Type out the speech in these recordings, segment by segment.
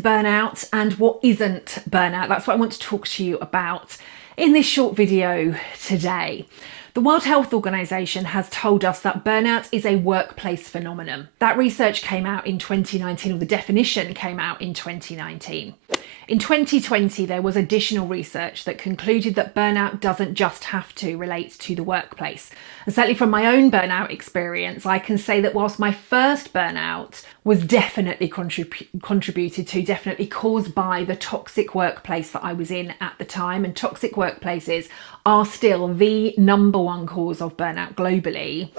burnout and what isn't burnout? That's what I want to talk to you about in this short video today. The World Health Organization has told us that burnout is a workplace phenomenon. That research came out in 2019, or the definition came out in 2019. In 2020, there was additional research that concluded that burnout doesn't just have to relate to the workplace. And certainly from my own burnout experience, I can say that whilst my first burnout was definitely contributed to, definitely caused by the toxic workplace that I was in at the time, and toxic workplaces are still the #1 cause of burnout globally.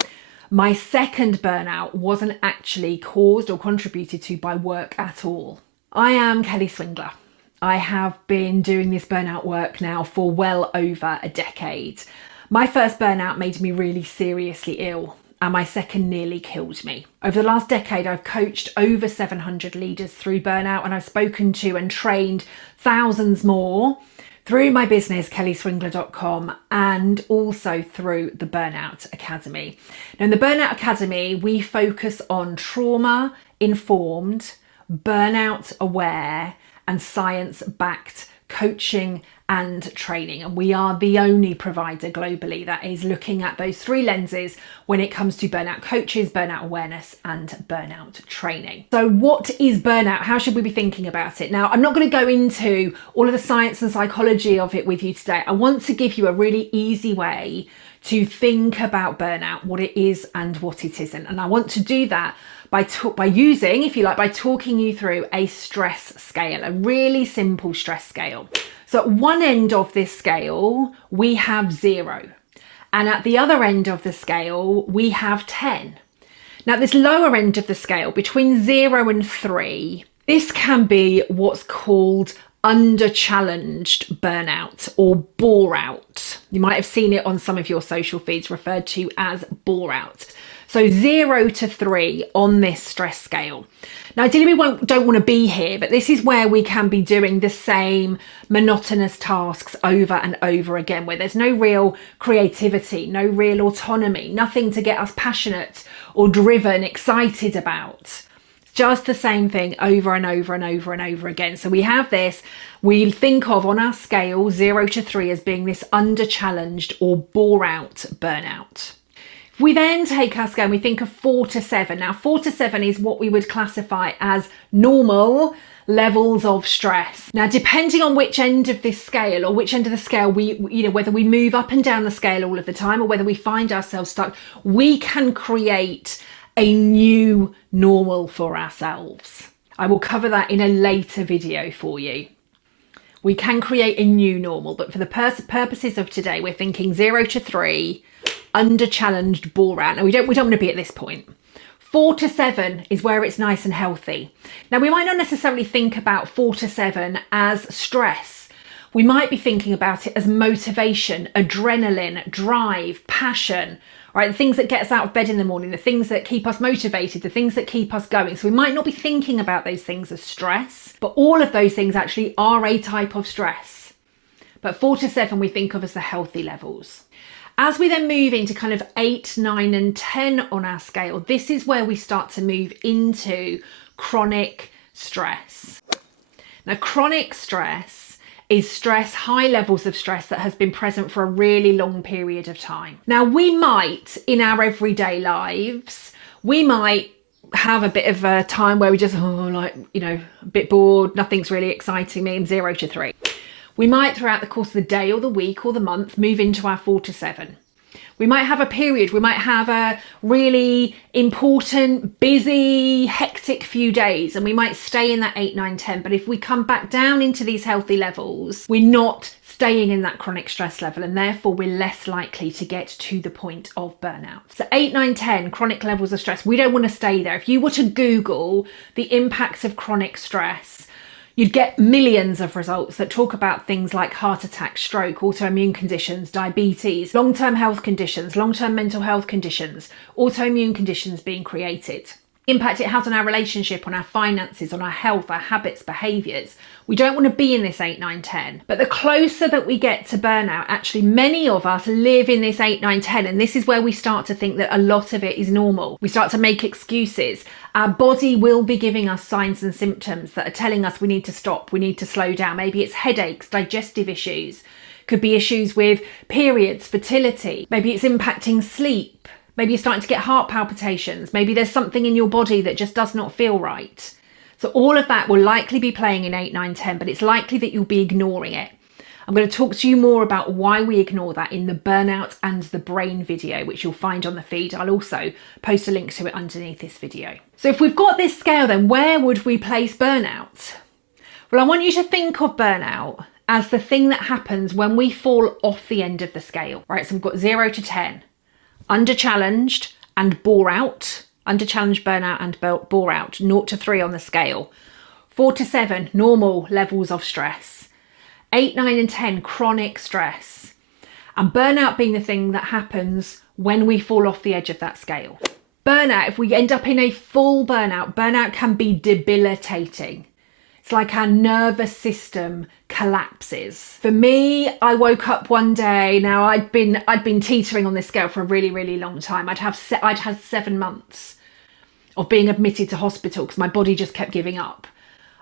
My second burnout wasn't actually caused or contributed to by work at all. I am Kelly Swindler. I have been doing this burnout work now for well over a decade. My first burnout made me really seriously ill, and my second nearly killed me. Over the last decade, I've coached over 700 leaders through burnout, and I've spoken to and trained thousands more through my business, kellyswindler.com, and also through the Burnout Academy. Now, in the Burnout Academy, we focus on trauma-informed, burnout-aware, and science-backed coaching and training. And we are the only provider globally that is looking at those three lenses when it comes to burnout coaches, burnout awareness, and burnout training. So what is burnout? How should we be thinking about it? Now, I'm not going to go into all of the science and psychology of it with you today. I want to give you a really easy way to think about burnout, what it is and what it isn't. And I want to do that by using, if you like, by talking you through a stress scale, a really simple stress scale. So at one end of this scale, we have 0. And at the other end of the scale, we have 10. Now, this lower end of the scale, between 0 and 3, this can be what's called under-challenged burnout or Boreout. You might have seen it on some of your social feeds referred to as Boreout. So 0 to 3 on this stress scale. Now, ideally, we don't want to be here, but this is where we can be doing the same monotonous tasks over and over again, where there's no real creativity, no real autonomy, nothing to get us passionate or driven, excited about. Just the same thing over and over and over and over again. So we have this, we think of on our scale 0 to 3 as being this under-challenged or bore-out burnout. If we then take our scale and we think of 4 to 7. Now, 4 to 7 is what we would classify as normal levels of stress. Now, depending on which end of this scale or which end of the scale whether we move up and down the scale all of the time or whether we find ourselves stuck, we can create a new normal for ourselves. I will cover that in a later video for you. We can create a new normal, but for the purposes of today, we're thinking 0 to 3, under-challenged bore-out. Now, we don't want to be at this point. 4 to 7 is where it's nice and healthy. Now, we might not necessarily think about 4 to 7 as stress. We might be thinking about it as motivation, adrenaline, drive, passion, right? The things that get us out of bed in the morning, the things that keep us motivated, the things that keep us going. So we might not be thinking about those things as stress, but all of those things actually are a type of stress. But 4 to 7 we think of as the healthy levels. As we then move into kind of 8, 9 and 10 on our scale, this is where we start to move into chronic stress. Now, chronic stress is stress, high levels of stress that has been present for a really long period of time. Now, we might, in our everyday lives, we might have a bit of a time where we just, a bit bored, nothing's really exciting me, I'm 0 to 3. We might, throughout the course of the day or the week or the month, move into our 4 to 7. We might have a period, we might have a really important, busy, hectic few days, and we might stay in that 8, 9, 10. But if we come back down into these healthy levels, we're not staying in that chronic stress level, and therefore we're less likely to get to the point of burnout. So 8, 9, 10, chronic levels of stress, we don't want to stay there. If you were to Google the impacts of chronic stress, you'd get millions of results that talk about things like heart attack, stroke, autoimmune conditions, diabetes, long-term health conditions, long-term mental health conditions, autoimmune conditions being created. impact it has on our relationship, on our finances, on our health, our habits, behaviours. We don't want to be in this 8, 9, 10. But the closer that we get to burnout, actually many of us live in this 8, 9, 10. And this is where we start to think that a lot of it is normal. We start to make excuses. Our body will be giving us signs and symptoms that are telling us we need to stop, we need to slow down. Maybe it's headaches, digestive issues. Could be issues with periods, fertility. Maybe it's impacting sleep. Maybe you're starting to get heart palpitations. Maybe there's something in your body that just does not feel right. So all of that will likely be playing in 8, 9, 10, but it's likely that you'll be ignoring it. I'm going to talk to you more about why we ignore that in the burnout and the brain video, which you'll find on the feed. I'll also post a link to it underneath this video. So if we've got this scale, then where would we place burnout? Well, I want you to think of burnout as the thing that happens when we fall off the end of the scale, right? So we've got 0 to 10. Under challenged and Boreout, under challenged, burnout and Boreout, 0 to 3 on the scale. 4 to 7, normal levels of stress. 8, 9 and 10, chronic stress. And burnout being the thing that happens when we fall off the edge of that scale. Burnout, if we end up in a full burnout, burnout can be debilitating. It's like our nervous system collapses. For me, I woke up one day. Now I'd been teetering on this scale for a really, really long time. I'd had 7 months of being admitted to hospital because my body just kept giving up.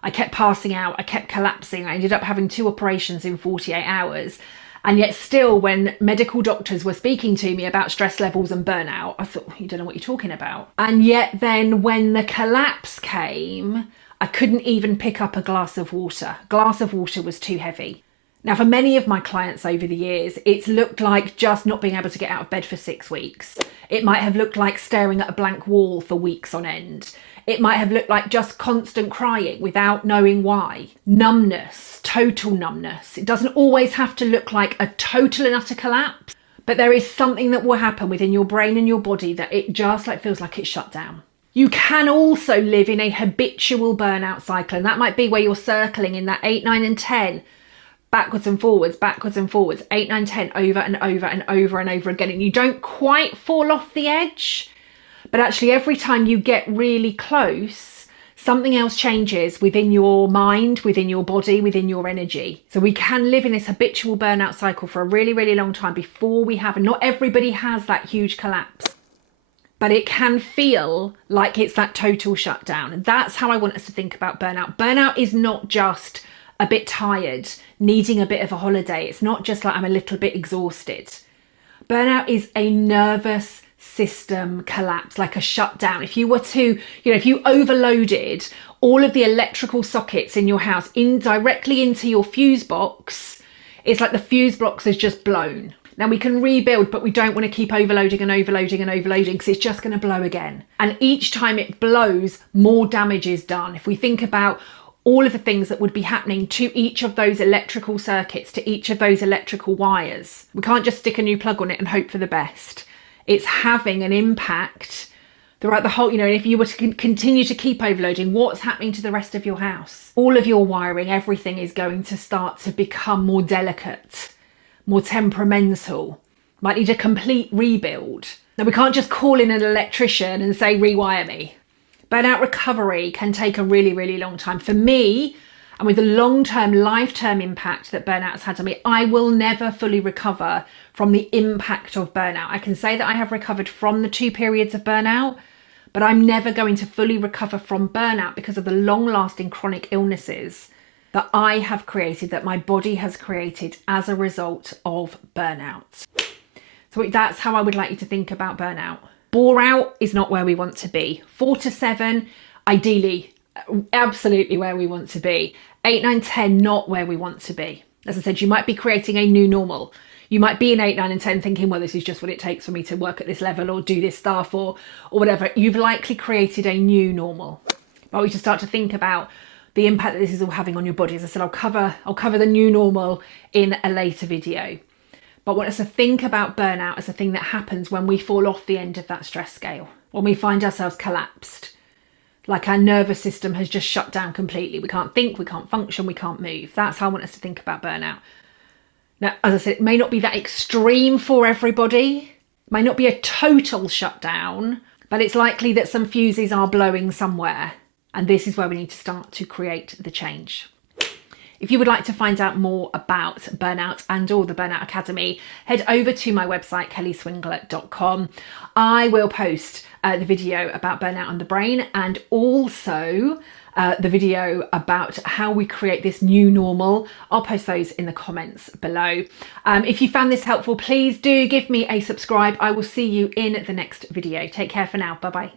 I kept passing out. I kept collapsing. I ended up having 2 operations in 48 hours. And yet still, when medical doctors were speaking to me about stress levels and burnout, I thought, you don't know what you're talking about. And yet then when the collapse came, I couldn't even pick up a glass of water. A glass of water was too heavy. Now, for many of my clients over the years, it's looked like just not being able to get out of bed for 6 weeks. It might have looked like staring at a blank wall for weeks on end. It might have looked like just constant crying without knowing why. Numbness, total numbness. It doesn't always have to look like a total and utter collapse, but there is something that will happen within your brain and your body that it just feels like it's shut down. You can also live in a habitual burnout cycle, and that might be where you're circling in that 8, 9 and 10, backwards and forwards, 8, 9, 10, over and over and over and over again. And you don't quite fall off the edge, but actually every time you get really close, something else changes within your mind, within your body, within your energy. So we can live in this habitual burnout cycle for a really, really long time before we have, and not everybody has that huge collapse. But it can feel like it's that total shutdown. And that's how I want us to think about burnout. Burnout is not just a bit tired, needing a bit of a holiday. It's not just like I'm a little bit exhausted. Burnout is a nervous system collapse, like a shutdown. If you were to, if you overloaded all of the electrical sockets in your house directly into your fuse box, it's like the fuse box is just blown. Now we can rebuild, but we don't want to keep overloading and overloading and overloading because it's just going to blow again. And each time it blows, more damage is done. If we think about all of the things that would be happening to each of those electrical circuits, to each of those electrical wires, we can't just stick a new plug on it and hope for the best. It's having an impact throughout the whole, if you were to continue to keep overloading, what's happening to the rest of your house? All of your wiring, everything is going to start to become more delicate, more temperamental, might need a complete rebuild. Now we can't just call in an electrician and say, rewire me. Burnout recovery can take a really, really long time. For me, and with the long-term, life-term impact that burnout's had on me, I will never fully recover from the impact of burnout. I can say that I have recovered from the 2 periods of burnout, but I'm never going to fully recover from burnout because of the long-lasting chronic illnesses that I have created, that my body has created as a result of burnout. So that's how I would like you to think about burnout. Boreout is not where we want to be. 4 to 7, ideally, absolutely where we want to be. 8, 9, 10, not where we want to be. As I said, you might be creating a new normal. You might be in 8, 9 and 10 thinking, well, this is just what it takes for me to work at this level or do this stuff or whatever. You've likely created a new normal. But we should start to think about the impact that this is all having on your body. As I said, I'll cover the new normal in a later video. But I want us to think about burnout as a thing that happens when we fall off the end of that stress scale, when we find ourselves collapsed, like our nervous system has just shut down completely. We can't think, we can't function, we can't move. That's how I want us to think about burnout. Now, as I said, it may not be that extreme for everybody. It may not be a total shutdown, but it's likely that some fuses are blowing somewhere, and this is where we need to start to create the change. If you would like to find out more about Burnout and or the Burnout Academy, head over to my website, kellyswingler.com. I will post the video about burnout and the brain, and also the video about how we create this new normal. I'll post those in the comments below. If you found this helpful, please do give me a subscribe. I will see you in the next video. Take care for now. Bye bye.